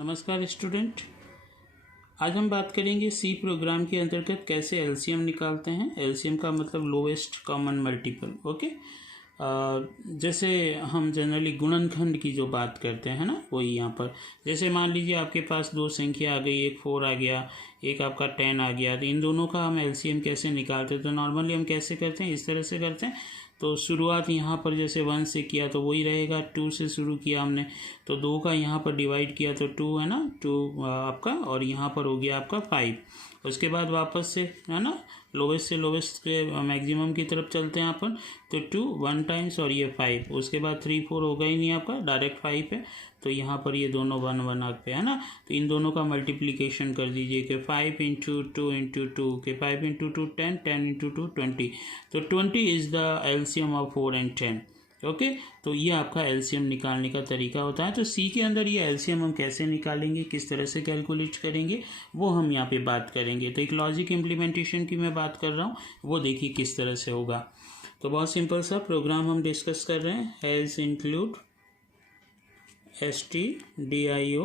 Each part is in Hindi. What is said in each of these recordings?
नमस्कार स्टूडेंट। आज हम बात करेंगे सी प्रोग्राम के अंतर्गत कैसे एलसीएम निकालते हैं। एलसीएम का मतलब लोवेस्ट कॉमन मल्टीपल। ओके, जैसे हम जनरली गुणनखंड की जो बात करते हैं ना, वही यहाँ पर जैसे मान लीजिए आपके पास दो संख्या आ गई, एक 4 आ गया, एक आपका 10 आ गया, तो इन दोनों का हम एलसीएम कैसे निकालते हैं। तो नॉर्मली हम कैसे करते हैं, इस तरह से करते हैं। तो शुरुआत यहाँ पर जैसे 1 से किया तो वही रहेगा, 2 से शुरू किया हमने तो 2 का यहाँ पर डिवाइड किया तो 2 है ना, 2 आपका, और यहाँ पर हो गया आपका 5। उसके बाद वापस से है ना लोवेस्ट से लोवेस्ट के मैक्सिमम की तरफ चलते हैं यहाँ पर, तो 2 1 टाइम्स और ये 5। उसके बाद 3 4 होगा ही नहीं आपका, डायरेक्ट 5 है, तो यहाँ पर ये दोनों 1 1 आ पे है ना। तो इन दोनों का मल्टीप्लिकेशन कर दीजिए कि 5 इंटू 2 इंटू 2 के 5 इंटू 2 10, 10 इंटू 2 20। तो 20 is the LCM of 4 and 10। Okay, तो ये आपका एलसीएम निकालने का तरीका होता है। तो सी के अंदर ये एलसीएम हम कैसे निकालेंगे, किस तरह से कैलकुलेट करेंगे, वो हम यहाँ पे बात करेंगे। तो एक लॉजिक इम्प्लीमेंटेशन की मैं बात कर रहा हूँ, वो देखिए किस तरह से होगा। तो बहुत सिंपल सा प्रोग्राम हम डिस्कस कर रहे हैं। Has include stdio.h,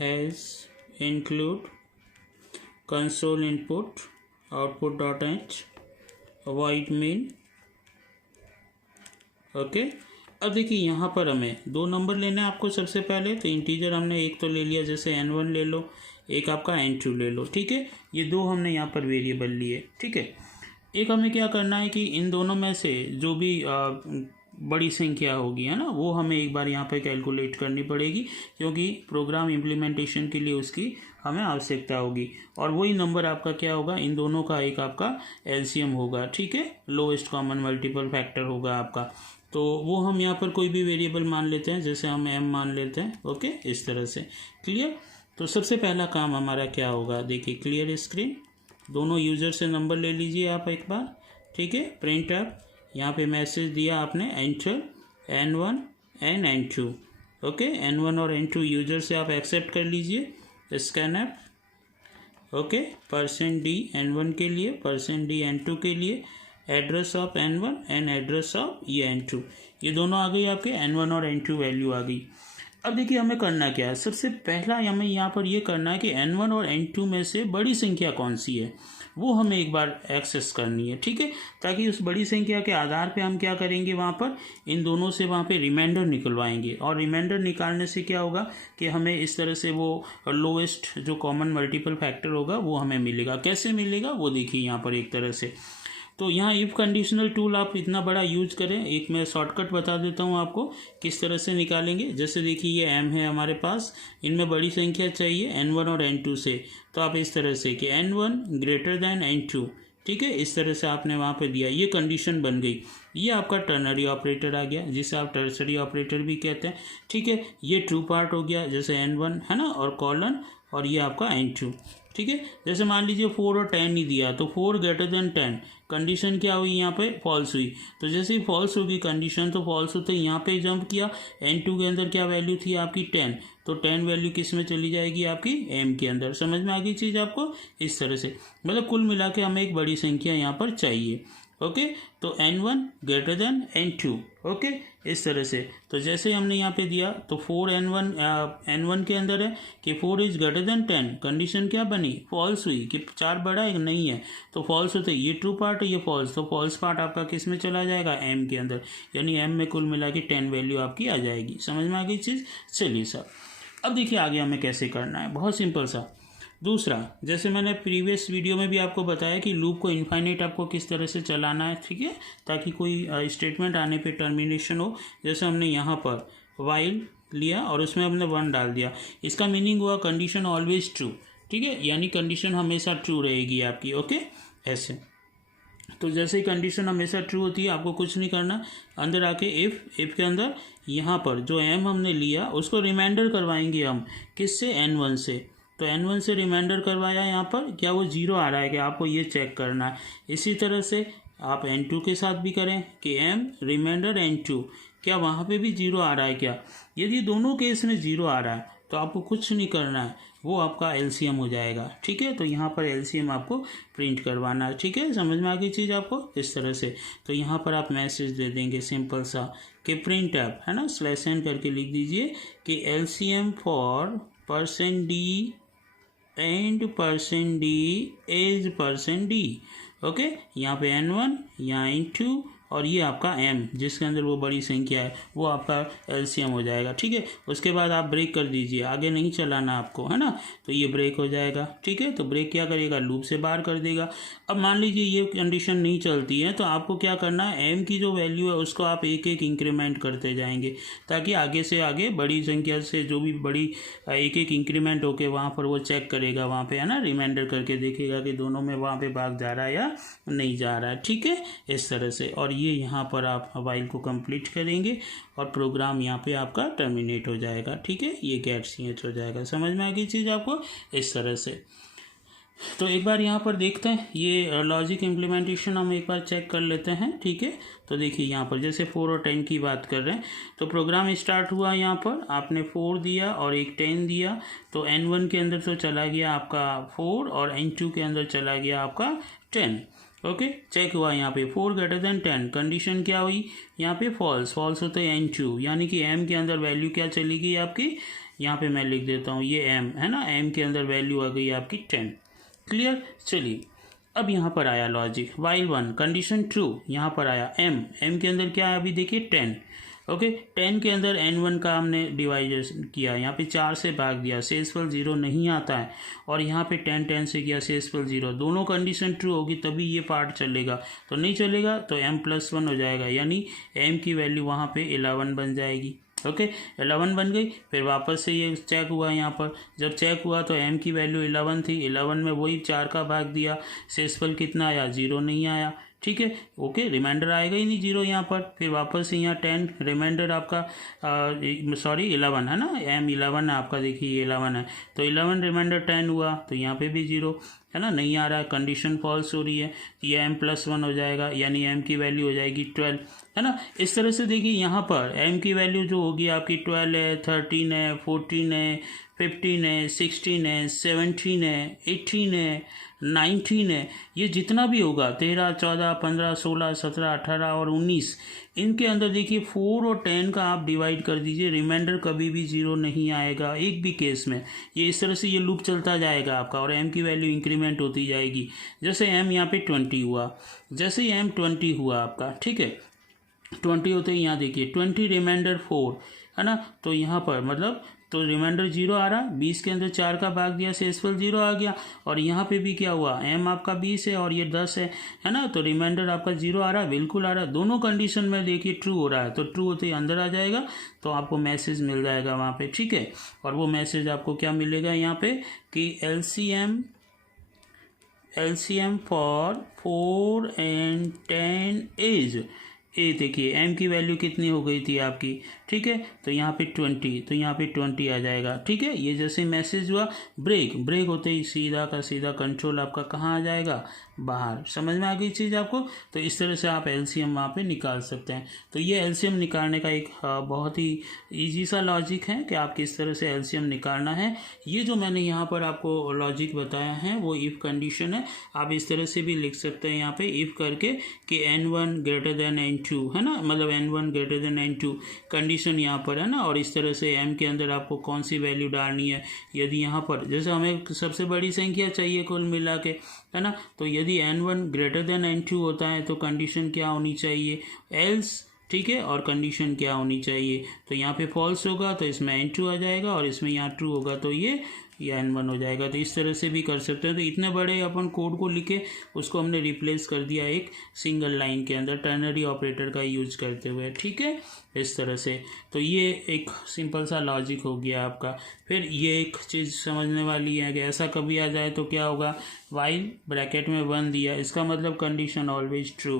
has include console input output.h, void main। Okay, अब देखिए यहाँ पर हमें दो नंबर लेना है आपको। सबसे पहले तो इंटीजर हमने एक तो ले लिया, जैसे n1 ले लो, एक आपका n2 ले लो, ठीक है। ये दो हमने यहाँ पर वेरिएबल लिए, ठीक है। एक हमें क्या करना है कि इन दोनों में से जो भी बड़ी संख्या होगी है ना, वो हमें एक बार यहाँ पे कैलकुलेट करनी पड़ेगी, क्योंकि प्रोग्राम इम्प्लीमेंटेशन के लिए उसकी हमें आवश्यकता होगी। और वही नंबर आपका क्या होगा, इन दोनों का एक आपका एलसीएम होगा, ठीक है, लोवेस्ट कॉमन मल्टीपल फैक्टर होगा आपका। तो वो हम यहाँ पर कोई भी वेरिएबल मान लेते हैं, जैसे हम m मान लेते हैं। ओके, इस तरह से क्लियर। तो सबसे पहला काम हमारा क्या होगा, देखिए क्लियर स्क्रीन। दोनों यूज़र से नंबर ले लीजिए आप एक बार, ठीक है। प्रिंट अप, यहाँ पे मैसेज दिया आपने, enter n1 and n2। Okay, n1 और n2 यूज़र से आप एक्सेप्ट कर लीजिए। Scan app, okay, %d n1 के लिए, %d n2 के लिए, address of n1 and address of ये n2, ये दोनों आ गई आपके, n1 और n2 वैल्यू आ गई। अब देखिए हमें करना क्या है। सबसे पहला हमें यहाँ पर ये करना है कि n1 और n2 में से बड़ी संख्या कौन सी है, वो हमें एक बार एक्सेस करनी है, ठीक है। ताकि उस बड़ी संख्या के आधार पे हम क्या करेंगे, वहाँ पर इन दोनों से वहाँ पे रिमाइंडर निकलवाएंगे। और रिमाइंडर निकालने से क्या होगा कि हमें इस तरह से वो लोवेस्ट जो कॉमन मल्टीपल फैक्टर होगा वो हमें मिलेगा। कैसे मिलेगा वो देखिए यहाँ पर एक तरह से। तो यहाँ इफ़ कंडीशनल टूल आप इतना बड़ा यूज करें, एक मैं शॉर्टकट बता देता हूँ आपको किस तरह से निकालेंगे। जैसे देखिए ये m है हमारे पास, इनमें बड़ी संख्या चाहिए n1 और n2 से, तो आप इस तरह से कि n1 ग्रेटर दैन n2, ठीक है, इस तरह से आपने वहाँ पे दिया, ये कंडीशन बन गई। ये आपका टर्नरी ऑपरेटर आ गया, जिसे आप टर्सरी ऑपरेटर भी कहते हैं, ठीक है। ये ट्रू पार्ट हो गया, जैसे n1 है ना, और कॉलन, और ये आपका n2, ठीक है। जैसे मान लीजिए 4 और 10 ही दिया, तो 4 ग्रेटर देन 10, कंडीशन क्या हुई यहाँ पे, फॉल्स हुई। तो जैसे ही फॉल्स होगी कंडीशन, तो फॉल्स होते यहाँ पे जंप किया। n2 के अंदर क्या वैल्यू थी आपकी 10, तो 10 वैल्यू किस में चली जाएगी आपकी m के अंदर। समझ में आ गई चीज़ आपको, इस तरह से। मतलब कुल मिला के हमें एक बड़ी संख्या यहाँ पर चाहिए। ओके, तो n1 greater than n2, okay, इस तरह से। तो जैसे हमने यहाँ पे दिया, तो 4 n1 के अंदर है कि 4 इज ग्रेटर देन 10, कंडीशन क्या बनी, फॉल्स हुई कि 4 बड़ा है नहीं है, तो फॉल्स होते ये ट्रू पार्ट है, ये फॉल्स, तो फॉल्स पार्ट आपका किस में चला जाएगा, m के अंदर, यानी m में कुल मिला के 10 वैल्यू आपकी आ जाएगी। समझ में आ गई चीज़। चलिए सर, अब देखिए आगे हमें कैसे करना है, बहुत सिंपल सा। दूसरा, जैसे मैंने प्रीवियस वीडियो में भी आपको बताया कि लूप को इनफाइनाइट आपको किस तरह से चलाना है, ठीक है, ताकि कोई स्टेटमेंट आने पे टर्मिनेशन हो। जैसे हमने यहाँ पर वाइल लिया और उसमें हमने 1 डाल दिया, इसका मीनिंग हुआ कंडीशन ऑलवेज ट्रू, ठीक है, यानी कंडीशन हमेशा ट्रू रहेगी आपकी। ओके, ऐसे। तो जैसे ही कंडीशन हमेशा ट्रू होती है, आपको कुछ नहीं करना, अंदर आके इफ़ के अंदर यहाँ पर जो m हमने लिया उसको रिमाइंडर करवाएंगे हम, किससे, n1 से। तो n1 से रिमाइंडर करवाया, यहाँ पर क्या वो 0 आ रहा है, कि आपको ये चेक करना है। इसी तरह से आप n2 के साथ भी करें कि m रिमाइंडर n2, क्या वहाँ पे भी 0 आ रहा है क्या। यदि दोनों केस में 0 आ रहा है तो आपको कुछ नहीं करना है, वो आपका एलसीएम हो जाएगा। ठीक है, तो यहाँ पर एलसीएम आपको प्रिंट करवाना है। ठीक है, समझ में आ गई चीज़ आपको इस तरह से। तो यहाँ पर आप मैसेज दे देंगे सिंपल सा कि प्रिंट ऐप है ना, /n करके लिख दीजिए कि LCM for %d and %d is %d। Okay, यहाँ पे n1, यहाँ n2 और ये आपका m जिसके अंदर वो बड़ी संख्या है वो आपका एलसीएम हो जाएगा। ठीक है, उसके बाद आप ब्रेक कर दीजिए, आगे नहीं चलाना आपको, है ना। तो ये ब्रेक हो जाएगा। ठीक है, तो ब्रेक क्या करेगा, लूप से बाहर कर देगा। अब मान लीजिए ये कंडीशन नहीं चलती है तो आपको क्या करना है, m की जो वैल्यू है उसको आप एक एक इंक्रीमेंट करते जाएंगे ताकि आगे से आगे बड़ी संख्या से जो भी बड़ी एक एक इंक्रीमेंट होके वहाँ पर वो चेक करेगा, वहाँ पे है ना, रिमाइंडर करके देखेगा कि दोनों में वहाँ पे भाग जा रहा है या नहीं जा रहा है। ठीक है, इस तरह से। और ये यहाँ पर आप वाइल को कंप्लीट करेंगे और प्रोग्राम यहाँ पे आपका टर्मिनेट हो जाएगा। ठीक है, ये गेट ch हो जाएगा। समझ में आ गई चीज़ आपको इस तरह से। तो एक बार यहाँ पर देखते हैं ये लॉजिक इम्प्लीमेंटेशन हम एक बार चेक कर लेते हैं। ठीक है, तो देखिए यहाँ पर जैसे 4 और 10 की बात कर रहे हैं तो प्रोग्राम स्टार्ट हुआ, यहाँ पर आपने 4 दिया और एक 10 दिया, तो n1 के अंदर तो चला गया आपका 4 और n2 के अंदर चला गया आपका 10। ओके, चेक हुआ यहाँ पे 4 > 10, कंडीशन क्या हुई यहाँ पे, फॉल्स होता है n2, यानी कि m के अंदर वैल्यू क्या चली गई आपकी, यहाँ पे मैं लिख देता हूँ ये m है ना, m के अंदर वैल्यू आ गई आपकी 10। क्लियर, चलिए अब यहाँ पर आया लॉजिक while 1 कंडीशन ट्रू, यहाँ पर आया m के अंदर क्या है अभी देखिए 10। ओके, 10 के अंदर n1 का हमने डिवाइड किया, यहाँ पे 4 से भाग दिया, शेषफल 0 नहीं आता है, और यहाँ पे 10 से किया, शेषफल 0। दोनों कंडीशन ट्रू होगी तभी ये पार्ट चलेगा, तो नहीं चलेगा तो m+1 हो जाएगा, यानी m की वैल्यू वहाँ पे 11 बन जाएगी। ओके, 11 बन गई। फिर वापस से ये चेक हुआ, यहाँ पर जब चेक हुआ तो m की वैल्यू 11 थी, 11 में वही 4 का भाग दिया, शेषफल कितना आया, 0 नहीं आया। ठीक है, ओके, रिमाइंडर आएगा ही नहीं 0 यहाँ पर। फिर वापस से यहाँ 10 रिमाइंडर आपका 11 है ना, m 11 है आपका, देखिए 11 है, तो 11 रिमाइंडर 10 हुआ, तो यहाँ पे भी 0 है ना, नहीं आ रहा है, कंडीशन फॉल्स हो रही है, ये m+1 हो जाएगा, यानी m की वैल्यू हो जाएगी 12 है ना। इस तरह से देखिए यहाँ पर m की वैल्यू जो होगी आपकी 12 है, 13 है, 14 है, 15 है, 16 है, 17 है, 18 है, 19 है, ये जितना भी होगा 13, 14, 15, 16, 17, 18 और 19, इनके अंदर देखिए 4 और 10 का आप डिवाइड कर दीजिए, रिमाइंडर कभी भी 0 नहीं आएगा एक भी केस में। ये इस तरह से ये लूप चलता जाएगा आपका और m की वैल्यू इंक्रीमेंट होती जाएगी। जैसे m यहाँ पे 20 हुआ, जैसे ही m 20 हुआ आपका, ठीक है, 20 होते ही यहाँ देखिए 20 रिमाइंडर 4 है ना, तो यहाँ पर मतलब तो रिमाइंडर 0 आ रहा, 20 के अंदर 4 का भाग दिया, शेषफल 0 आ गया, और यहाँ पे भी क्या हुआ, m आपका 20 है और ये 10 है ना, तो रिमाइंडर आपका 0 आ रहा, बिल्कुल आ रहा। दोनों कंडीशन में देखिए ट्रू हो रहा है, तो ट्रू होते ही अंदर आ जाएगा, तो आपको मैसेज मिल जाएगा वहाँ पे। ठीक है, और वो मैसेज आपको क्या मिलेगा यहाँ पे कि LCM फॉर 4 and 10 इज, ये देखिए m की वैल्यू कितनी हो गई थी आपकी, ठीक है, तो यहाँ पे 20, तो यहाँ पे 20 आ जाएगा। ठीक है, ये जैसे मैसेज हुआ, ब्रेक होते ही सीधा का सीधा कंट्रोल आपका कहाँ आ जाएगा, बाहर। समझ में आ गई चीज़ आपको। तो इस तरह से आप एलसीएम वहाँ पे निकाल सकते हैं। तो ये एलसीएम निकालने का एक बहुत ही ईजी सा लॉजिक है कि आप किस तरह से एलसीएम निकालना है। ये जो मैंने यहाँ पर आपको लॉजिक बताया है वो इफ़ कंडीशन है, आप इस तरह से भी लिख सकते हैं यहाँ पे इफ़ करके कि n1 > n2 है ना, मतलब n1 > n2 कंडीशन यहाँ पर है ना, और इस तरह से m के अंदर आपको कौन सी वैल्यू डालनी है। यदि यहाँ पर जैसे हमें सबसे बड़ी संख्या चाहिए कुल मिला के, है ना, तो यदि n1 > n2 होता है तो कंडीशन क्या होनी चाहिए, एल्स। ठीक है, और कंडीशन क्या होनी चाहिए, तो यहाँ पे फॉल्स होगा तो इसमें n2 आ जाएगा, और इसमें यहाँ ट्रू होगा तो ये n1 हो जाएगा। तो इस तरह से भी कर सकते हैं। तो इतने बड़े अपन कोड को लिखे उसको हमने रिप्लेस कर दिया एक सिंगल लाइन के अंदर टर्नरी ऑपरेटर का यूज करते हुए। ठीक है, इस तरह से। तो ये एक सिंपल सा लॉजिक हो गया आपका। फिर ये एक चीज़ समझने वाली है कि ऐसा कभी आ जाए तो क्या होगा, वाइल ब्रैकेट में 1 दिया, इसका मतलब कंडीशन ऑलवेज ट्रू।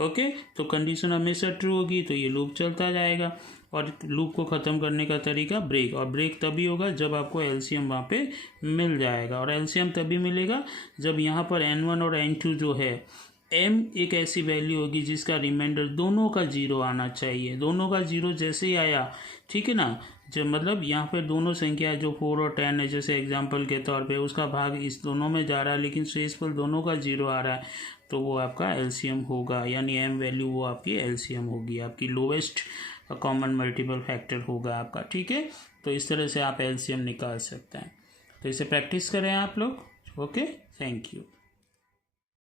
ओके, तो कंडीशन हमेशा ट्रू होगी तो ये लूप चलता जाएगा, और लूप को ख़त्म करने का तरीका ब्रेक, और ब्रेक तभी होगा जब आपको एलसीएम वहाँ पे मिल जाएगा। और एलसीएम तभी मिलेगा जब यहाँ पर n1 और n2 जो है, m एक ऐसी वैल्यू होगी जिसका रिमाइंडर दोनों का 0 आना चाहिए। दोनों का 0 जैसे ही आया, ठीक है ना, जब मतलब यहाँ पे दोनों संख्या जो 4 और 10 है, जैसे एग्जांपल के तौर पे उसका भाग इस दोनों में जा रहा है लेकिन शेषफल दोनों का 0 आ रहा है, तो वो आपका एलसीएम होगा, यानी एम वैल्यू वो आपकी एलसीएम होगी, आपकी लोवेस्ट कॉमन मल्टीपल फैक्टर होगा आपका। ठीक है, तो इस तरह से आप एलसीएम निकाल सकते हैं। तो इसे प्रैक्टिस करें आप लोग। Okay, thank you.